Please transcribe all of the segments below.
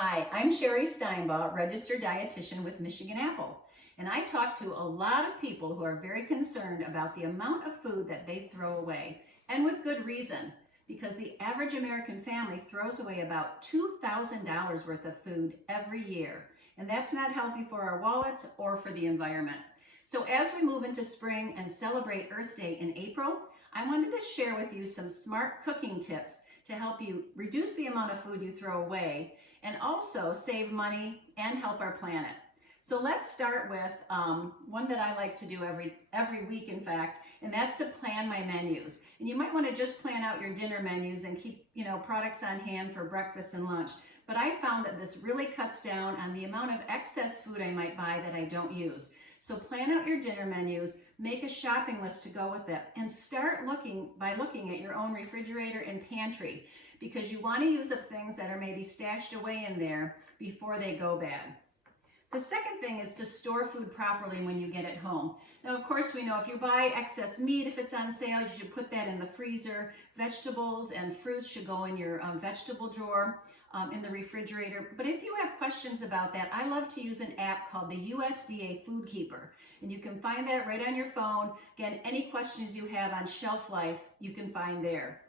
Hi, I'm Sherry Steinbaugh, registered dietitian with Michigan Apple, and I talk to a lot of people who are very concerned about the amount of food that they throw away, and with good reason, because the average American family throws away about $2,000 worth of food every year, and that's not healthy for our wallets or for the environment. So as we move into spring and celebrate Earth Day in April, I wanted to share with you some smart cooking tips to help you reduce the amount of food you throw away and also save money and help our planet. So let's start with one that I like to do every week, in fact, and that's to plan my menus. And you might want to just plan out your dinner menus and keep, products on hand for breakfast and lunch. But I found that this really cuts down on the amount of excess food I might buy that I don't use. So plan out your dinner menus, make a shopping list to go with it, and start looking at your own refrigerator and pantry, because you want to use up things that are maybe stashed away in there before they go bad. The second thing is to store food properly when you get it home. Now, of course, we know if you buy excess meat, if it's on sale, you should put that in the freezer. Vegetables and fruits should go in your vegetable drawer in the refrigerator. But if you have questions about that, I love to use an app called the USDA Food Keeper. And you can find that right on your phone. Again, any questions you have on shelf life, you can find there.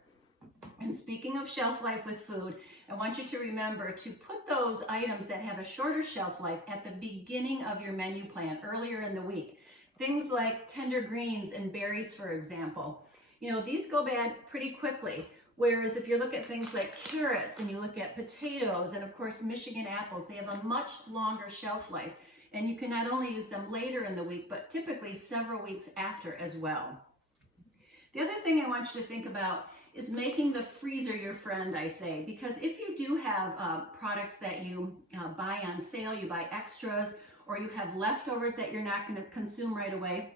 And speaking of shelf life with food, I want you to remember to put those items that have a shorter shelf life at the beginning of your menu plan, earlier in the week. Things like tender greens and berries, for example. These go bad pretty quickly. Whereas if you look at things like carrots and you look at potatoes and of course Michigan apples, they have a much longer shelf life. And you can not only use them later in the week, but typically several weeks after as well. The other thing I want you to think about is making the freezer your friend, I say, because if you do have products that you buy on sale, you buy extras, or you have leftovers that you're not going to consume right away,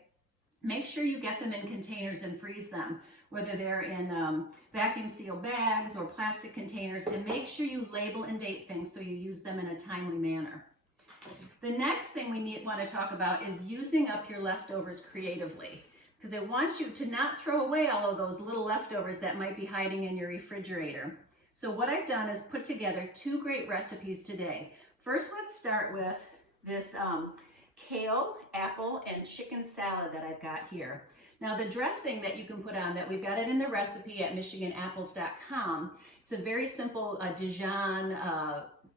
make sure you get them in containers and freeze them, whether they're in vacuum seal bags or plastic containers, and make sure you label and date things so you use them in a timely manner. The next thing we want to talk about is using up your leftovers creatively, because I want you to not throw away all of those little leftovers that might be hiding in your refrigerator. So what I've done is put together two great recipes today. First, let's start with this kale, apple, and chicken salad that I've got here. Now the dressing that you can put on that, we've got it in the recipe at michiganapples.com. It's a very simple Dijon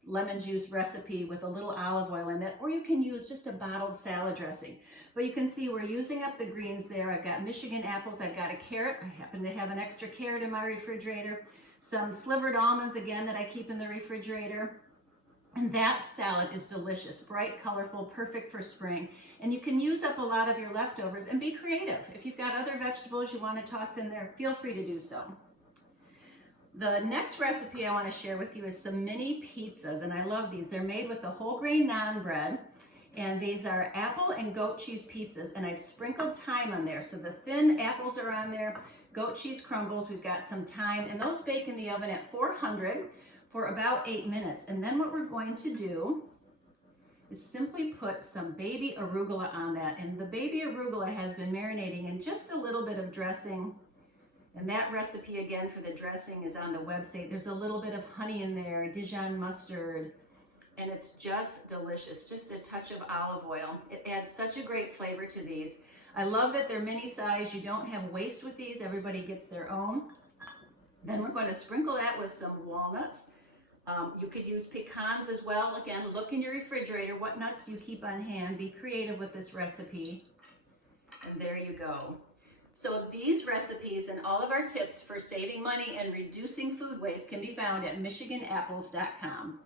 lemon juice recipe with a little olive oil in it, or you can use just a bottled salad dressing. But you can see we're using up the greens there. I've got Michigan apples, I've got a carrot. I happen to have an extra carrot in my refrigerator. Some slivered almonds again that I keep in the refrigerator. And that salad is delicious, bright, colorful, perfect for spring. And you can use up a lot of your leftovers and be creative. If you've got other vegetables you want to toss in there, feel free to do so. The next recipe I want to share with you is some mini pizzas, and I love these. They're made with the whole grain naan bread, and these are apple and goat cheese pizzas, and I've sprinkled thyme on there. So the thin apples are on there, goat cheese crumbles, we've got some thyme, and those bake in the oven at 400 for about 8 minutes. And then what we're going to do is simply put some baby arugula on that, and the baby arugula has been marinating in just a little bit of dressing. And that recipe, again, for the dressing is on the website. There's a little bit of honey in there, Dijon mustard, and it's just delicious. Just a touch of olive oil. It adds such a great flavor to these. I love that they're mini size. You don't have waste with these. Everybody gets their own. Then we're going to sprinkle that with some walnuts. You could use pecans as well. Again, look in your refrigerator. What nuts do you keep on hand? Be creative with this recipe. And there you go. So these recipes and all of our tips for saving money and reducing food waste can be found at michiganapples.com.